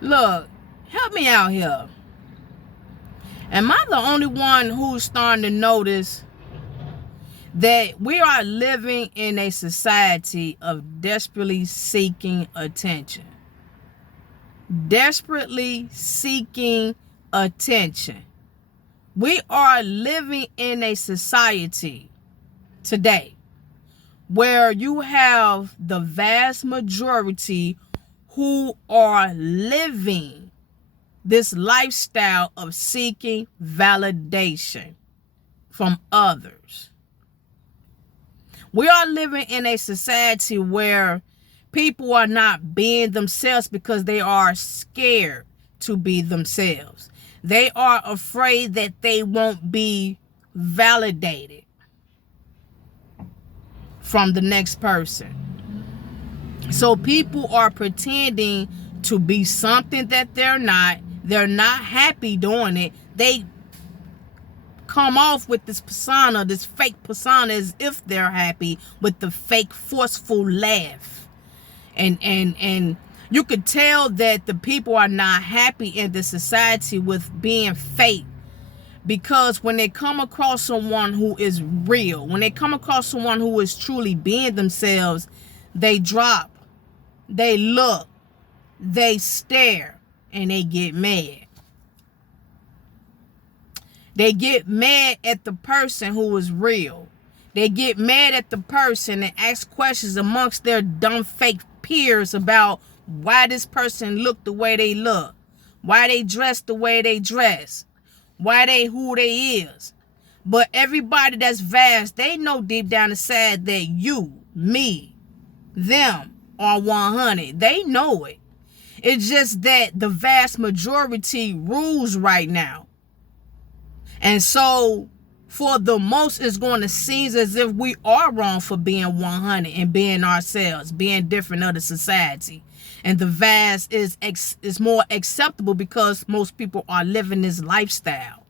Look, help me out here. Am I the only one who's starting to notice that we are living in a society of desperately seeking attention? Desperately seeking attention. We are living in a society today where you have the vast majority who are living this lifestyle of seeking validation from others. We are living in a society where people are not being themselves because they are scared to be themselves. They are afraid that they won't be validated from the next person. So people are pretending to be something that they're not. They're not happy doing it. They come off with this persona, this fake persona, as if they're happy, with the fake forceful laugh. And you could tell that the people are not happy in the society with being fake, because when they come across someone who is real, when they come across someone who is truly being themselves, they drop, they look, they stare, and they get mad. They get mad at the person who is real. They get mad at the person and ask questions amongst their dumb fake peers about why this person look the way they look, why they dress the way they dress, why they who they is. But everybody that's vast, they know deep down inside that you, me, them are 100. They know it. It's just that the vast majority rules right now. And so for the most, it's going to seem as if we are wrong for being 100 and being ourselves, being different of the society. And the vast is more acceptable because most people are living this lifestyle.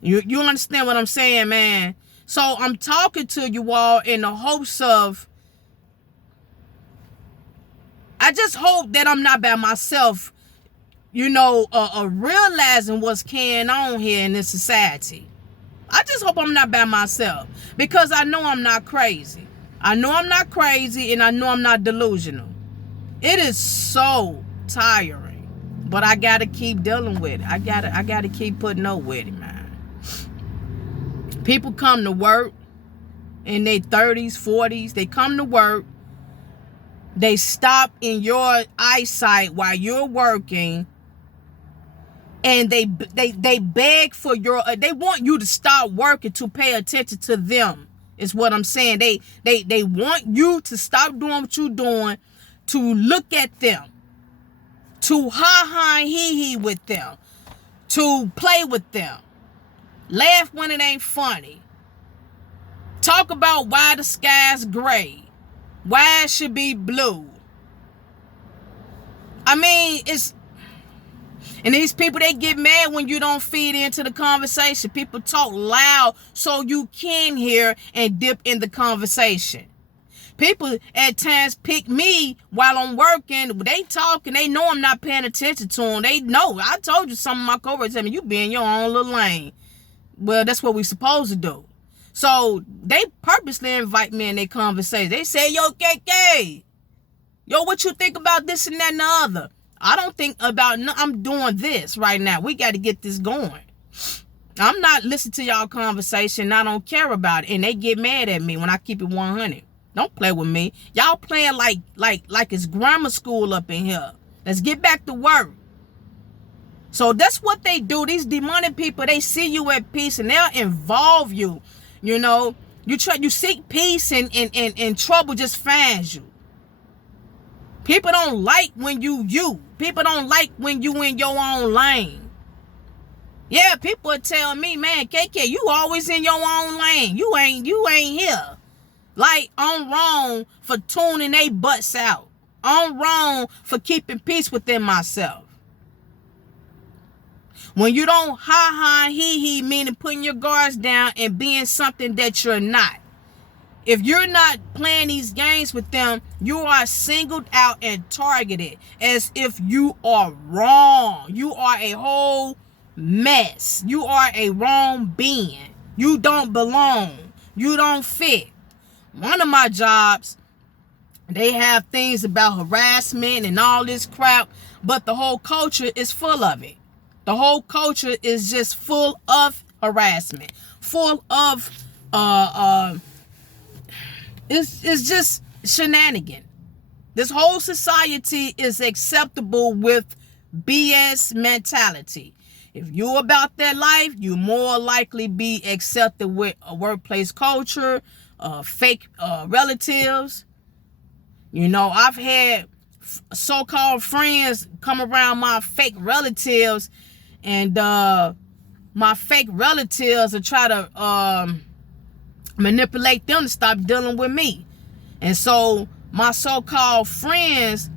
You understand what I'm saying, man? So I'm talking to you all in the hopes of, I just hope that I'm not by myself, realizing what's carrying on here in this society. I just hope I'm not by myself, because I know I'm not crazy. I know I'm not crazy, and I know I'm not delusional. It is so tiring, but I gotta keep dealing with it. I gotta keep putting up with it, man. People come to work in their 30s, 40s. They come to work. They stop in your eyesight while you're working, and they beg for they want you to stop working to pay attention to them, is what I'm saying. They want you to stop doing what you're doing, to look at them, to ha and hee with them, to play with them, laugh when it ain't funny, talk about why the sky's gray, why it should be blue. I mean, and these people, they get mad when you don't feed into the conversation. People talk loud so you can hear and dip in the conversation. People at times pick me while I'm working. They talk and they know I'm not paying attention to them. They know. I told you, some of my coworkers tell me, you be in your own little lane. Well, that's what we supposed to do. So they purposely invite me in their conversation. They say, yo, KK, yo, what you think about this and that and the other? I don't think about, I'm doing this right now. We got to get this going. I'm not listening to y'all conversation. I don't care about it. And they get mad at me when I keep it 100. Don't play with me. Y'all playing like it's grammar school up in here. Let's get back to work. So that's what they do. These demonic people, they see you at peace and they'll involve you. You seek peace and trouble just finds you. People don't like when you. People don't like when you in your own lane. Yeah, people tell me, man, KK, you always in your own lane. You ain't here. Like, I'm wrong for tuning they butts out. I'm wrong for keeping peace within myself. When you don't ha hee, meaning putting your guards down and being something that you're not. If you're not playing these games with them, you are singled out and targeted as if you are wrong. You are a whole mess. You are a wrong being. You don't belong. You don't fit. One of my jobs, they have things about harassment and all this crap, but the whole culture is full of it. The whole culture is just full of harassment, full of it's just shenanigan. This whole society is acceptable with BS mentality. If you're about that life, you more likely be accepted with a workplace culture, fake relatives. You know, I've had so-called friends come around my fake relatives, and my fake relatives will try to manipulate them to stop dealing with me. And so my so-called friends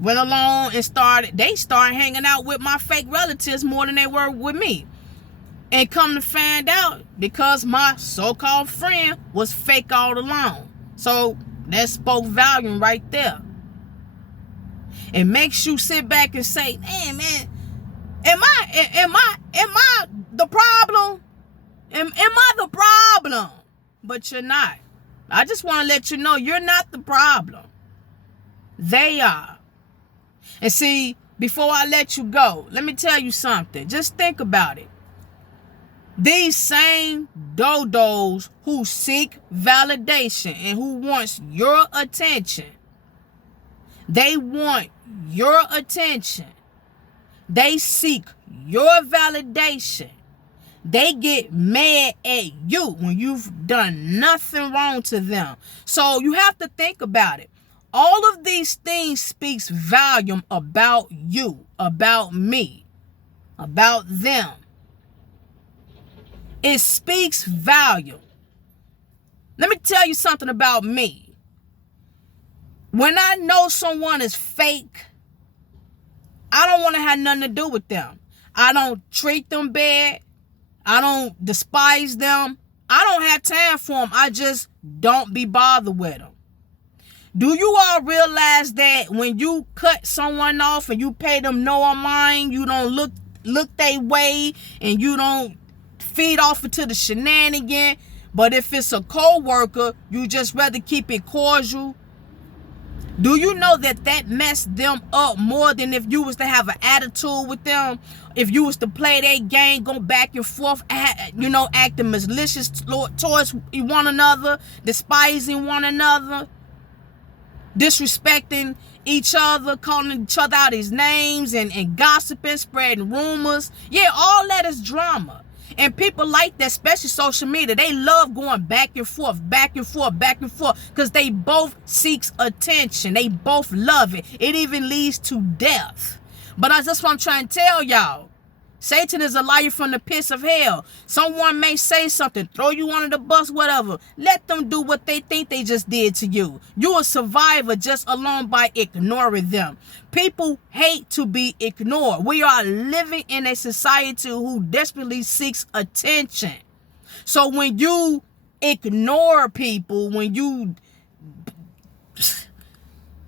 went along and started hanging out with my fake relatives more than they were with me. And come to find out, because my so-called friend was fake all along. So that spoke volume right there. It makes you sit back and say, man, am I the problem? Am I the problem? But you're not. I just want to let you know you're not the problem. They are. And see, before I let you go, let me tell you something. Just think about it. These same dodos who seek validation and who wants your attention, they want your attention. They seek your validation. They get mad at you when you've done nothing wrong to them. So you have to think about it. All of these things speaks volume about you, about me, about them. It speaks volume. Let me tell you something about me. When I know someone is fake, I don't want to have nothing to do with them. I don't treat them bad. I don't despise them. I don't have time for them. I just don't be bothered with them. Do you all realize that when you cut someone off and you pay them no mind, you don't look their way and you don't feed off into the shenanigan? But if it's a co-worker, you just rather keep it cordial. Do you know that messed them up more than if you was to have an attitude with them? If you was to play their game, go back and forth, acting malicious towards one another, despising one another, disrespecting each other, calling each other out his names and gossiping, spreading rumors. Yeah, all that is drama. And people like that, especially social media, they love going back and forth, because they both seeks attention. They both love it. It even leads to death. But that's what I'm trying to tell y'all. Satan is a liar from the pits of hell. Someone may say something, throw you under the bus, whatever. Let them do what they think they just did to you. You're a survivor just alone by ignoring them. People hate to be ignored. We are living in a society who desperately seeks attention. So when you ignore people,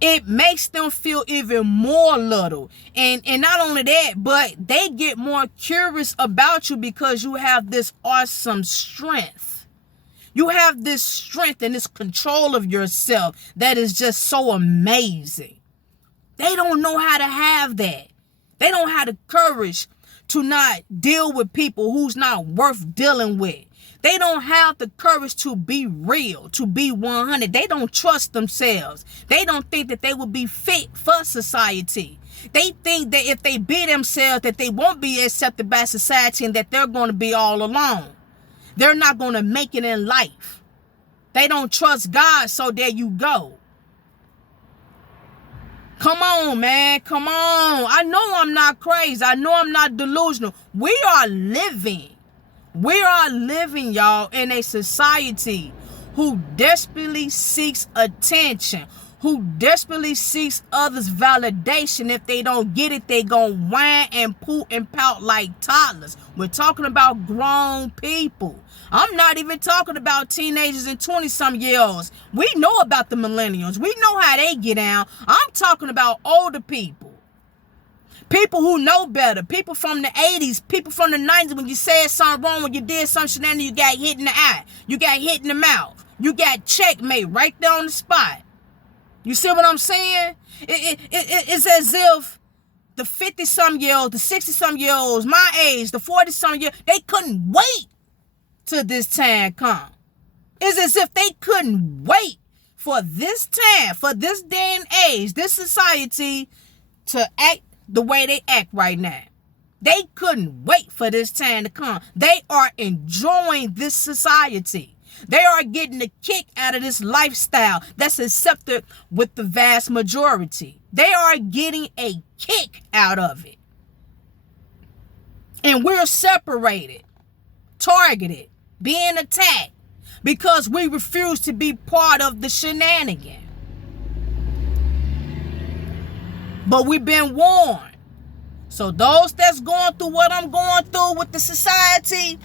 it makes them feel even more little. And not only that, but they get more curious about you because you have this awesome strength. You have this strength and this control of yourself that is just so amazing. They don't know how to have that. They don't have the courage to not deal with people who's not worth dealing with. They don't have the courage to be real, to be 100. They don't trust themselves. They don't think that they will be fit for society. They think that if they be themselves, that they won't be accepted by society and that they're going to be all alone. They're not going to make it in life. They don't trust God, so there you go. Come on, man. Come on. I know I'm not crazy. I know I'm not delusional. We are living, y'all, in a society who desperately seeks attention, who desperately seeks others' validation. If they don't get it, they gonna whine and poot and pout like toddlers. We're talking about grown people. I'm not even talking about teenagers and 20-some-year-olds. We know about the millennials. We know how they get down. I'm talking about older people. People who know better. People from the 80s. People from the 90s. When you said something wrong, when you did some shenanigans, you got hit in the eye. You got hit in the mouth. You got checkmate right there on the spot. You see what I'm saying? It's as if the 50-some-year-olds, the 60-some-year-olds, my age, the 40-some-year, they couldn't wait till this time come. It's as if they couldn't wait for this time, for this day and age, this society to act the way they act right now. They couldn't wait for this time to come. They are enjoying this society. They are getting a kick out of this lifestyle that's accepted with the vast majority. They are getting a kick out of it. And we're separated, targeted, being attacked because we refuse to be part of the shenanigan. But we've been warned. So those that's going through what I'm going through with the society,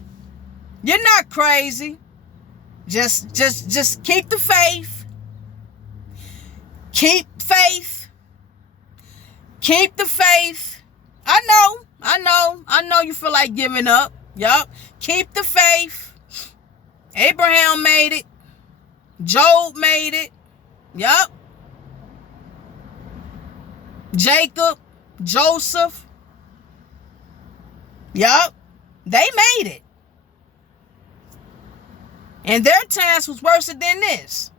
you're not crazy. Just keep the faith. Keep faith. Keep the faith. I know you feel like giving up. Yup. Keep the faith. Abraham made it. Job made it. Yup. Jacob, Joseph. Yup. They made it. And their times was worse than this.